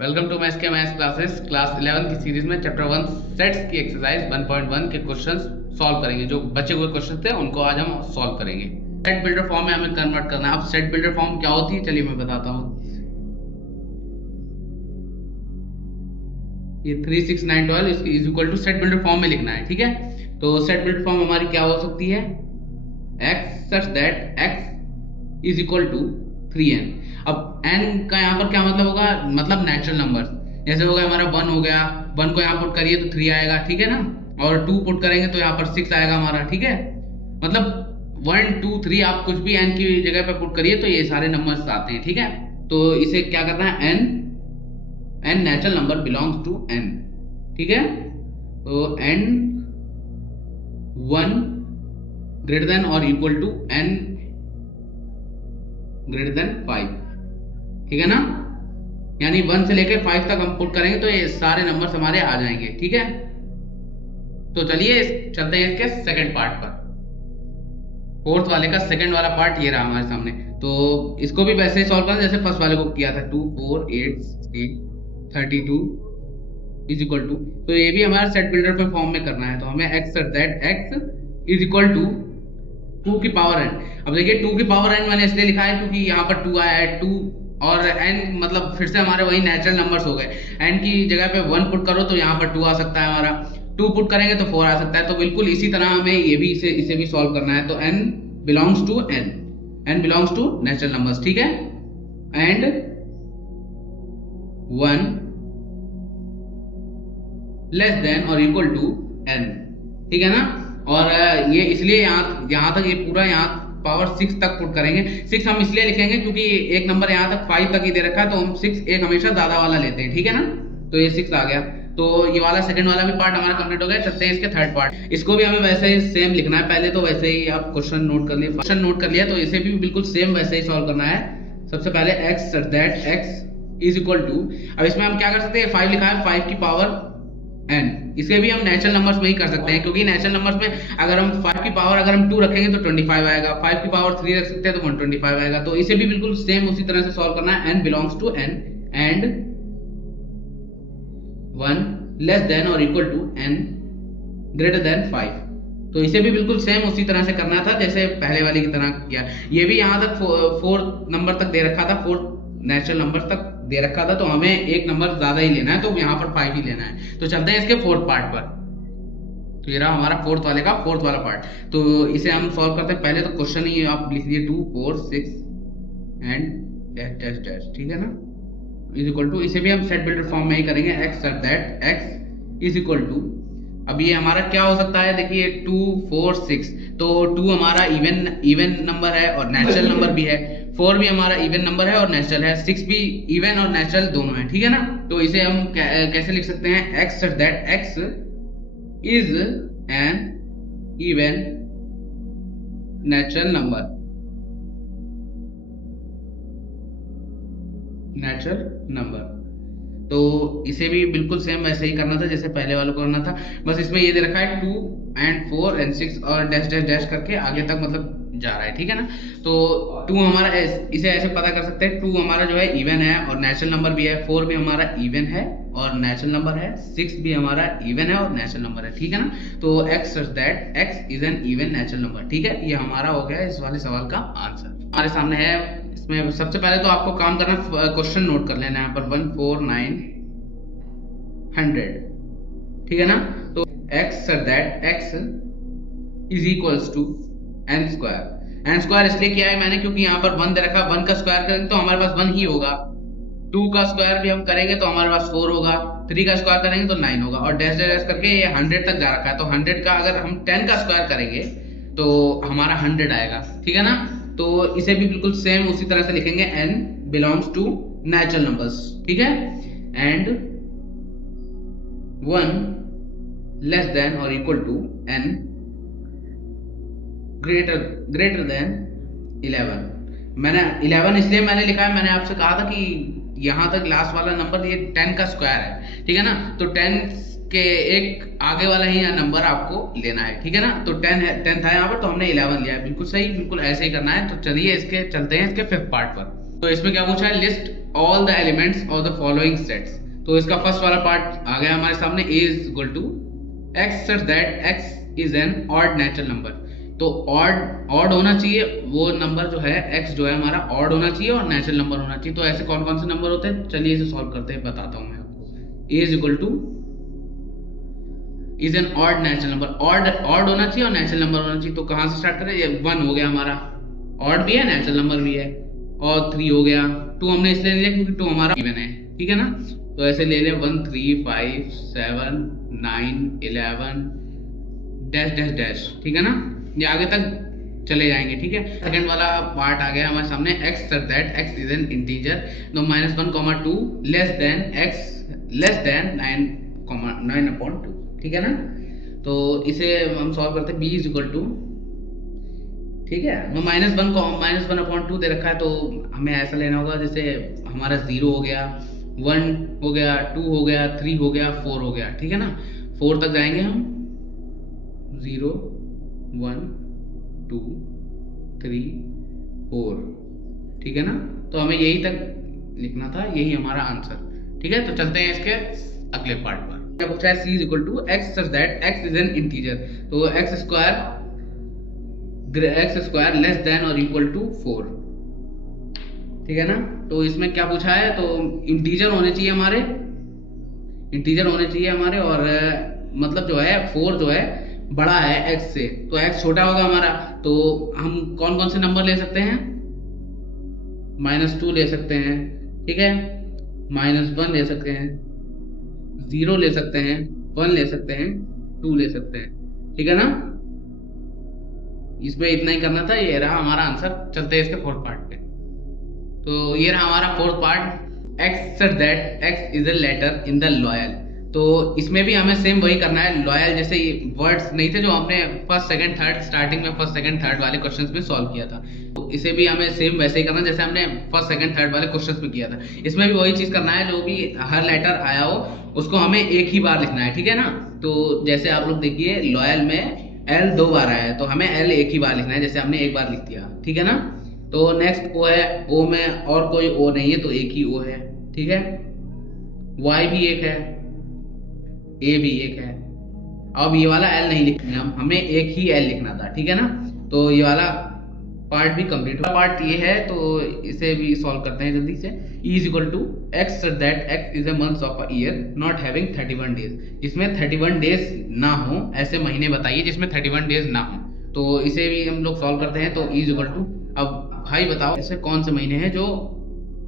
Welcome to maths के maths classes class 11 की series में चैप्टर 1 सेट्स की एक्सरसाइज 1.1 के क्वेश्चंस सॉल्व करेंगे। जो बचे हुए क्वेश्चंस थे उनको आज हम सॉल्व करेंगे। सेट बिल्डर फॉर्म में हमें कन्वर्ट करना है। अब सेट बिल्डर फॉर्म क्या होती है चलिए मैं बताता हूँ। ये 3 6 9 12 इसकी is equal to set builder form में लिखना है, ठीक है। तो सेट बिल्डर फॉर्म हमारी क्या हो सकती है, x such that x is equal to 3n। अब n का यहाँ पर क्या मतलब होगा, मतलब नेचुरल नंबर। जैसे हो गया हमारा 1 हो गया, 1 को यहाँ पुट करिए तो 3 आएगा, ठीक है ना। और 2 पुट करेंगे तो यहाँ पर 6 आएगा हमारा, ठीक है। मतलब 1 2 3 आप कुछ भी n की जगह पे पुट करिए तो ये सारे नंबर्स आते हैं, ठीक है। तो इसे क्या करना है, n natural number belongs to n, ठीक है। तो n 1 ग्रेटर देन और equal to n greater than 5, ठीक है ना। यानी 1 से लेकर 5 तक हम पुट करेंगे तो ये सारे नंबर्स हमारे आ जाएंगे, ठीक है। तो चलिए चलते हैं इसके सेकंड पार्ट पर। फोर्थ वाले का सेकंड वाला पार्ट ये रहा हमारे सामने। तो इसको भी वैसे ही सॉल्व करना जैसे फर्स्ट वाले को किया था। 2 4 8 8 32 इज इक्वल टू, तो ये भी हमारा सेट बिल्डर पे फॉर्म में करना है। तो हमें x that x is equal to 2 की पावर n। अब देखिए 2 की पावर n मैंने इसलिए लिखा है क्योंकि यहाँ पर 2 आया है, 2 और n मतलब फिर से हमारे वही नेचुरल नंबर्स हो गए। n की जगह पे 1 पुट करो तो यहाँ पर 2 आ सकता है हमारा, 2 पुट करेंगे तो 4 आ सकता है। तो बिल्कुल इसी तरह हमें ये भी इसे भी सॉल्व करना है। तो n belongs to n belongs to natural numbers, ठीक है। एंड 1 लेस देन और इक्वल टू n, ठीक है ना। और ये इसलिए यहाँ तक ये पूरा यहाँ पावर 6 तक पुट करेंगे। 6 हम इसलिए लिखेंगे क्योंकि एक नंबर यहाँ तक 5 तक ही दे रखा है, तो हम 6 एक हमेशा ज्यादा वाला लेते हैं, ठीक है ना। तो ये 6 आ गया। तो ये वाला सेकंड वाला भी पार्ट हमारा कंप्लीट हो गया। चलते हैं इसके थर्ड पार्ट। इसको भी हमें वैसे ही सेम लिखना है। पहले तो वैसे ही आप क्वेश्चन नोट कर लिया तो इसे भी बिल्कुल सेम वैसे ही सॉल्व करना है। सबसे पहले x that x is equal to, अब इसमें हम क्या कर सकते हैं, 5 लिखा है, 5 की पावर n। इसे भी हम नेचुरल नंबर्स में ही कर सकते हैं क्योंकि नेचुरल नंबर्स में अगर हम 5 की पावर अगर हम 2 रखेंगे तो 25 आएगा, 5 की पावर 3 रख सकते हैं तो 125 आएगा। तो इसे भी बिल्कुल सेम उसी तरह से सॉल्व करना है। n belongs to n and 1 less than और equal to n greater than 5। तो इसे भी बिल्कुल सेम उसी तरह से करना था जैसे पहले वाले की तरह किया। ये भी यहाँ तक 4 नंबर तक दे रखा था, 4 नेचुरल नंबर तक दे रखा था, तो हमें एक नंबर ज्यादा ही लेना है, तो यहाँ पर 5 ही लेना है। तो चलते हैं इसके फोर्थ पार्ट पर। तो ये रहा हमारा फोर्थ वाले का फोर्थ वाला पार्ट। तो इसे हम सॉल्व करते हैं। पहले तो क्वेश्चन ही आप लिख लीजिए 2 4 6 एंड डैश डैश डैश, ठीक है ना। इज इक्वल टू, इसे भी हम सेट बिल्डर फॉर्म में ही करेंगे। x that x is equal to, अब ये हमारा क्या हो सकता है, देखिए 2 4 6। तो 2 हमारा इवन नंबर है और नेचुरल नंबर भी है, 4 भी हमारा इवन नंबर है और नेचुरल है, 6 भी इवन और नेचुरल दोनों है, ठीक है ना। तो इसे हम कैसे लिख सकते हैं, x that x is N even natural number, तो इसे भी बिल्कुल सेम वैसे ही करना था जैसे पहले वालों को करना था। बस इसमें ये दे रखा है 2 एंड 4 एंड 6 और डैश डैश डैश करके आगे तक मतलब जा रहा है, ठीक है ना। तो 2 हमारा इसे ऐसे पता कर सकते हैं, 2 हमारा जो है इवन है और नेचुरल नंबर भी है, 4 भी हमारा इवन है और नेचुरल नंबर है, 6 भी हमारा इवन है और नेचुरल नंबर है, ठीक है ना। तो x that x is N even natural number, ठीक है। ये हमारा हो गया इस वाले सवाल का आंसर हमारे सामने है। इसमें सबसे पहले तो आपको काम करना, क्वेश्चन नोट कर लेना है यहाँ पर 1 4 9 100, ठीक है ना। तो x that x is equals to n square इसलिए किया है मैंने क्योंकि यहाँ पर 1 दे रखा, 1 का स्क्वायर करेंगे तो हमारे पास 1 ही होगा, 2 का स्क्वायर भी हम करेंगे तो हमारे पास 4 होगा, 3 का स्क्वायर करेंगे तो 9 होगा और डैश डैश करके ये 100 तक जा रखा है। तो 100 का अगर हम 10 का स्क्वायर करेंगे तो हमारा 100 आएगा, ठीक है ना। तो इसे भी बिल्कुल सेम उसी तरह से लिखेंगे, n belongs to natural numbers, ठीक है। एंड 1 लेस देन और equal to n greater than 11। मैंने 11 इसलिए मैंने लिखा है, मैंने आपसे कहा था कि यहाँ तक लास्ट वाला नंबर ये 10 का स्क्वायर है, ठीक है ना। तो 10 के एक आगे वाला ही नंबर आपको लेना है, ठीक है ना। तो 10 था यहाँ पर तो हमने 11 लिया है, बिल्कुल सही, बिल्कुल ऐसे ही करना है। तो चलिए चलते हैं इसके फिफ्थ पार्ट पर। तो इसमें क्या पूछा है, list all the elements of the following sets. तो इसका फर्स्ट वाला पार्ट आ गया हमारे सामने, a is equal to x such that x is an odd natural number. तो ऑड होना चाहिए वो नंबर जो है, x जो है हमारा ऑड होना चाहिए और नेचुरल नंबर होना चाहिए। तो ऐसे कौन कौन से नंबर होते हैं, चलिए इसे सॉल्व करते हैं, बताता हूँ मैं आपको। a is equal two is an odd natural number, odd होना चाहिए और नेचुरल नंबर होना चाहिए। तो कहाँ से स्टार्ट करें, ये 1 हो गया हमारा, ऑड भी है नेचुरल नंबर भी है, और 3 हो गया, 2 हमने इसलिए लिया क्योंकि 2 हमारा इवन है, ठीक है ना। तो ऐसे ले ले 1 3 5 7 9 11 डैश डैश डैश, ठीक है ना, ये आगे तक चले जाएंगे, ठीक है। सेकंड वाला पार्ट आ गया हमारे सामने, x such that x is an integer, तो -1, 2 less than x less than 9/2, ठीक है ना। तो इसे हम सॉल्व करते हैं, b इज इक्वल टू, ठीक है, -1/2 दे रखा है, तो हमें ऐसा लेना होगा जैसे हमारा 0 हो गया, 1 हो गया, 2 हो गया, 3 हो गया, 4 हो गया, ठीक है ना। 4 तक जाएंगे हम, 0 1 2 3 4, ठीक है ना। तो हमें यही तक लिखना था, यही हमारा आंसर, ठीक है। तो चलते हैं इसके अगले पार्ट पर। क्या पूछा है, c is equal to x such that x is an integer, तो एक्स स्क्वायर लेस देन और इक्वल टू 4, ठीक है ना। तो इसमें क्या पूछा है, तो इंटीजर होने चाहिए हमारे, इंटीजर होने चाहिए हमारे, और मतलब जो है 4 जो है बड़ा है x से, तो x छोटा होगा हमारा। तो हम कौन कौन से नंबर ले सकते हैं, -2 ले सकते हैं, ठीक है, -1 ले सकते हैं, 0 ले सकते हैं, 1 ले सकते हैं, 2 ले सकते हैं, ठीक है ना। इसमें इतना ही करना था, ये रहा हमारा आंसर। चलते हैं इसके फोर्थ पार्ट पे। तो ये रहा हमारा fourth part, x such that x is a letter in the loyal. तो इसमें भी हमें सेम वही करना है, लॉयल जैसे वर्ड्स नहीं थे जो हमने फर्स्ट सेकंड थर्ड स्टार्टिंग में फर्स्ट सेकंड थर्ड वाले क्वेश्चंस में सॉल्व किया था, तो इसे भी हमें सेम वैसे ही करना जैसे हमने फर्स्ट सेकंड थर्ड वाले क्वेश्चंस में किया था। इसमें भी वही चीज करना है, जो भी हर लेटर आया हो उसको हमें एक ही बार लिखना है, ठीक है ना। तो जैसे आप लोग देखिए, लॉयल में L 2 बार आया है, तो हमें L एक ही बार लिखना है, जैसे हमने एक बार लिख दिया, ठीक है ना। तो नेक्स्ट O है, O में और कोई O नहीं है, तो एक ही O है, ठीक है। Y भी एक है, A भी एक है। अब ये वाला L नहीं लिखना, हमें एक ही L लिखना था, ठीक है ना। तो ये वाला पार्ट भी कंप्लीट हुआ। पार्ट ये है, तो इसे भी सॉल्व करते हैं जल्दी से। E is equal to x such that x is a month of a year not having 31 days, जिसमें 31 डेज ना हो, ऐसे महीने बताइए जिसमें 31 डेज ना हो। तो इसे भी हम लोग सॉल्व करते हैं। तो E इज इक्वल टू, अब भाई बताओ ऐसे कौन से महीने हैं जो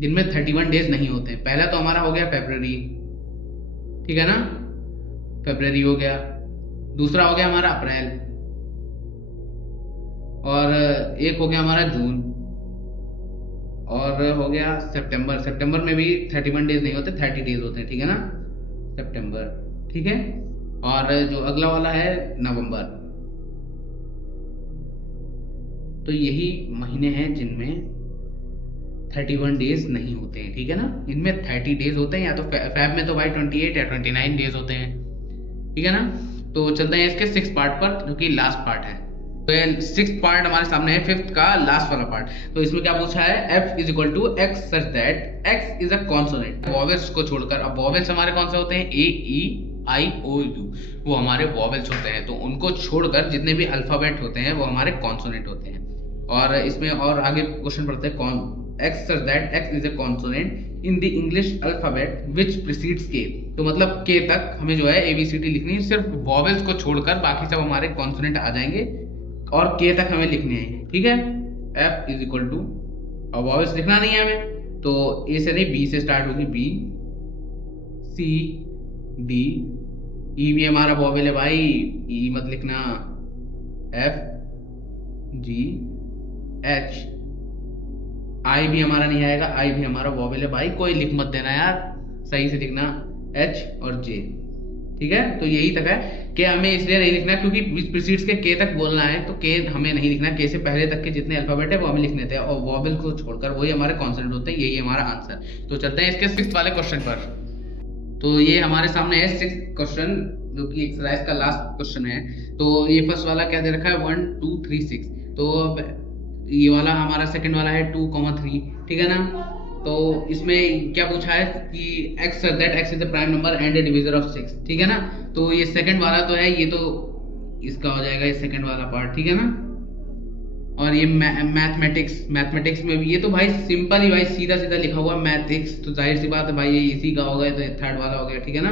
जिनमें 31 डेज नहीं होते। पहला तो हमारा हो गया फरवरी, ठीक है ना, फरवरी हो गया। दूसरा हो गया हमारा अप्रैल, और एक हो गया हमारा जून, और हो गया सितंबर। सितंबर में भी 31 डेज नहीं होते, 30 डेज होते हैं, ठीक है ना, सितंबर, ठीक है। और जो अगला वाला है नवंबर। तो यही महीने हैं जिनमें 31 डेज नहीं होते हैं, ठीक है ना। इनमें 30 डेज होते हैं, या तो फैब में तो भाई 28 या 29 डेज होते हैं, ठीक है ना। तो चलते हैं इसके 6th पार्ट पर, जो कि लास्ट पार्ट है। तो 6th पार्ट हमारे सामने है, 5th का लास्ट वाला पार्ट। तो इसमें क्या पूछा है, f is equal to x such that x is a consonant, vowels को छोड़कर। अब वॉवेल्स हमारे कौन से होते हैं, a e i o u, वो हमारे वॉवेल्स होते हैं। तो उनको छोड़कर जितने भी अल्फाबेट होते हैं वो हमारे कॉन्सोनेंट होते हैं। और इसमें और आगे क्वेश्चन पढ़ते हैं, कौन x such that x is a consonant in the English alphabet which precedes k। तो मतलब k तक हमें जो है ABCD लिखनी है, सिर्फ वॉवेल्स को छोड़कर बाकी सब हमारे कॉन्सोनेंट आ जाएंगे, और k तक हमें लिखने हैं, ठीक है। f इज इक्वल टू, और वॉवेल्स लिखना नहीं है हमें, तो a से नहीं b से स्टार्ट होगी, b c d, e भी हमारा वॉवेल है भाई, e मत लिखना, f g h, आई भी हमारा नहीं आएगा, आई भी हमारा वॉवेल है भाई, कोई लिख मत देना यार, सही से लिखना एच और जे, ठीक है। तो यही तक है कि हमें इसलिए नहीं लिखना क्योंकि प्रीसीड्स के के तक बोलना है, तो के हमें नहीं लिखना, के से पहले तक के जितने अल्फाबेट है वो हमें लिखने थे, और वॉवेल को छोड़कर वही हमारे कॉन्सोनेंट होते हैं, यही हमारा आंसर। तो चलते हैं इसके 6th वाले क्वेश्चन पर। तो ये हमारे सामने है 6th क्वेश्चन, जो कि एक्सरसाइज का लास्ट क्वेश्चन है। तो ये फर्स्ट वाला क्या दे रखा है, 1 2 3 6। तो ये वाला हमारा सेकंड वाला है 2,3, ठीक है ना। तो इसमें क्या पूछा है कि x that x is the prime number and a divisor of 6, ठीक है ना। तो ये सेकंड वाला तो है, ये तो इसका हो जाएगा ये सेकंड वाला पार्ट, ठीक है ना। और ये मैथमेटिक्स में भी ये तो भाई सिंपल ही भाई, सीधा सीधा लिखा हुआ मैथिक्स, तो जाहिर सी बात है भाई ये इसी का होगा, तो ये थर्ड वाला हो गया, ठीक है ना।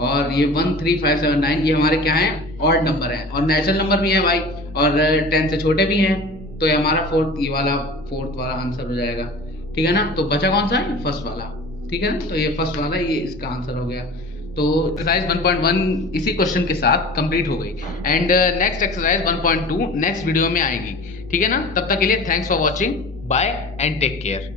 और ये 1 3 5 7 9 ये हमारे क्या है, ऑड नंबर है, और नेचुरल नंबर भी है भाई, और 10 से छोटे भी हैं। तो ये हमारा फोर्थ वाला आंसर हो जाएगा, ठीक है ना। तो बचा कौन सा है, फर्स्ट वाला, ठीक है ना। तो ये फर्स्ट वाला, ये इसका आंसर हो गया। तो एक्सरसाइज 1.1 इसी क्वेश्चन के साथ कंप्लीट हो गई, and next exercise 1.2 next video में आएगी, ठीक है ना। तब तक के लिए thanks for watching, bye and take care.